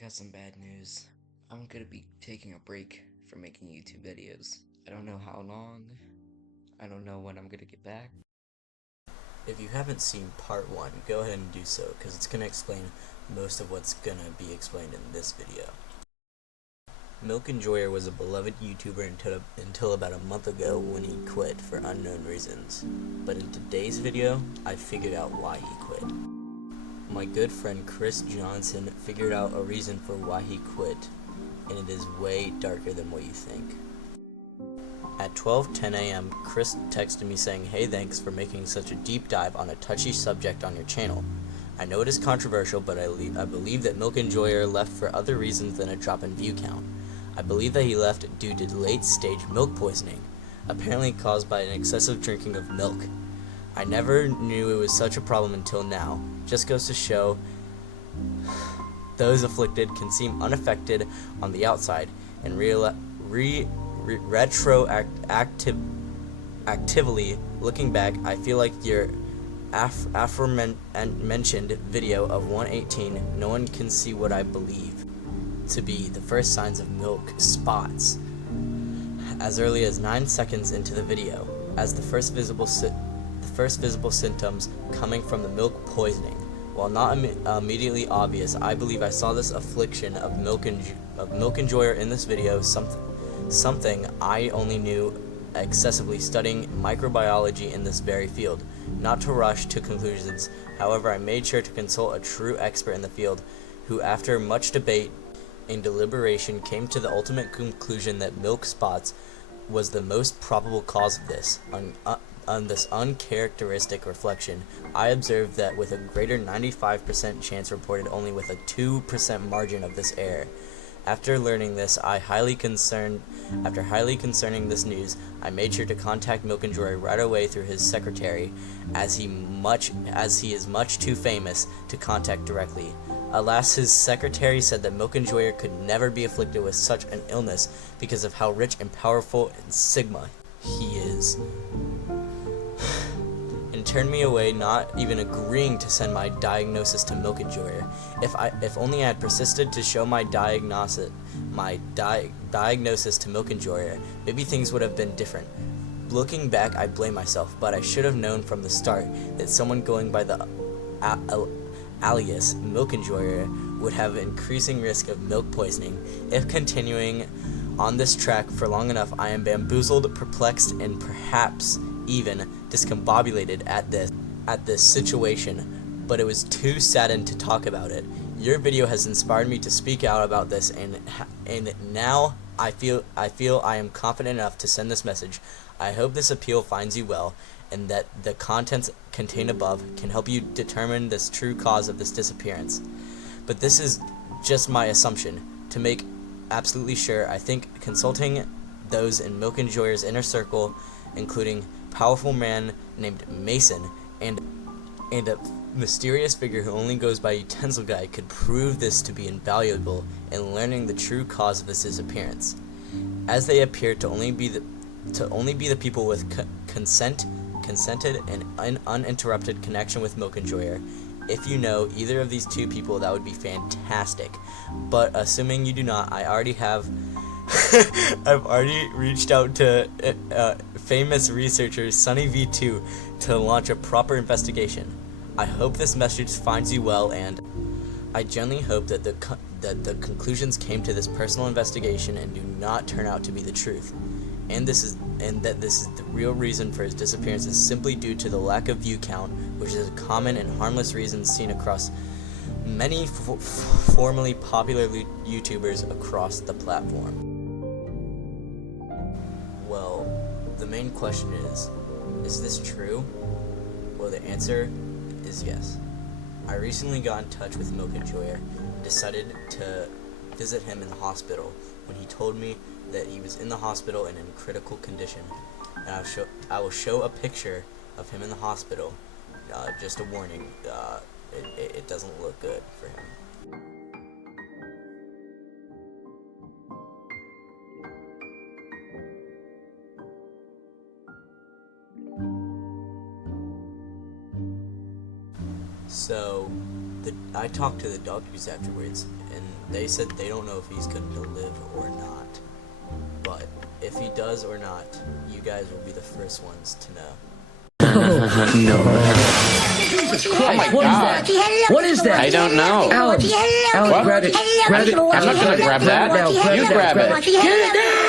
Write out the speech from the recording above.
got some bad news. I'm gonna be taking a break from making YouTube videos. I don't know how long. I don't know when I'm gonna get back. If you haven't seen part 1, go ahead and do so, because it's going to explain most of what's going to be explained in this video. Milk Enjoyer was a beloved YouTuber until about a month ago when he quit for unknown reasons. But in today's video, I figured out why he quit. My good friend Chris Johnson figured out a reason for why he quit, and it is way darker than what you think. At 12:10 a.m., Chris texted me saying, "Hey, thanks for making such a deep dive on a touchy subject on your channel. I know it is controversial, but I believe that Milk Enjoyer left for other reasons than a drop in view count. I believe that he left due to late-stage milk poisoning, apparently caused by an excessive drinking of milk. I never knew it was such a problem until now. Just goes to show those afflicted can seem unaffected on the outside, and retroactively looking back, I feel like your aforementioned video of 118, no one can see what I believe to be the first signs of milk spots as early as 9 seconds into the video, as the first visible symptoms coming from the milk poisoning. While not immediately obvious, I believe I saw this affliction of Milk Enjoyer in this video, something I only knew excessively studying microbiology in this very field. Not to rush to conclusions, however, I made sure to consult a true expert in the field, who after much debate and deliberation came to the ultimate conclusion that milk spots was the most probable cause of this. On this uncharacteristic reflection, I observed that with a greater 95% chance reported only with a 2% margin of this error. After learning this, after highly concerning this news, I made sure to contact Milk Enjoyer right away through his secretary, as he is much too famous to contact directly. Alas, his secretary said that Milk Enjoyer could never be afflicted with such an illness because of how rich and powerful and Sigma he is, and turned me away, not even agreeing to send my diagnosis to Milk Enjoyer. If only I had persisted to show my diagnosis to Milk Enjoyer, maybe things would have been different. Looking back, I blame myself, but I should have known from the start that someone going by the alias Milk Enjoyer would have an increasing risk of milk poisoning. If continuing on this track for long enough, I am bamboozled, perplexed, and perhaps even discombobulated at this situation, but it was too saddened to talk about it. Your video has inspired me to speak out about this, and now I feel I am confident enough to send this message. I hope this appeal finds you well, and that the contents contained above can help you determine this true cause of this disappearance. But this is just my assumption. To make absolutely sure, I think consulting those in Milk Enjoyer's inner circle, including powerful man named Mason and a mysterious figure who only goes by Utensil Guy, could prove this to be invaluable in learning the true cause of this disappearance, as they appear to only be the people with consented and uninterrupted connection with Milk Enjoyer. If you know either of these two people, that would be fantastic. But assuming you do not, I've already reached out to famous researcher Sunny V2 to launch a proper investigation. I hope this message finds you well, and I genuinely hope that the conclusions came to this personal investigation and do not turn out to be the truth, and that this is the real reason for his disappearance is simply due to the lack of view count, which is a common and harmless reason seen across many formerly popular YouTubers across the platform. Well, the main question is this true? Well, the answer is yes. I recently got in touch with Milk Enjoyer and decided to visit him in the hospital when he told me that he was in the hospital and in critical condition. And I will show a picture of him in the hospital. Just a warning, it doesn't look good for him. So, I talked to the doctors afterwards, and they said they don't know if he's going to live or not. But if he does or not, you guys will be the first ones to know. No. Oh my God. What is that? I don't know. Alex, What? grab it. Grab it. I'm not gonna grab that. You grab it. Get it down.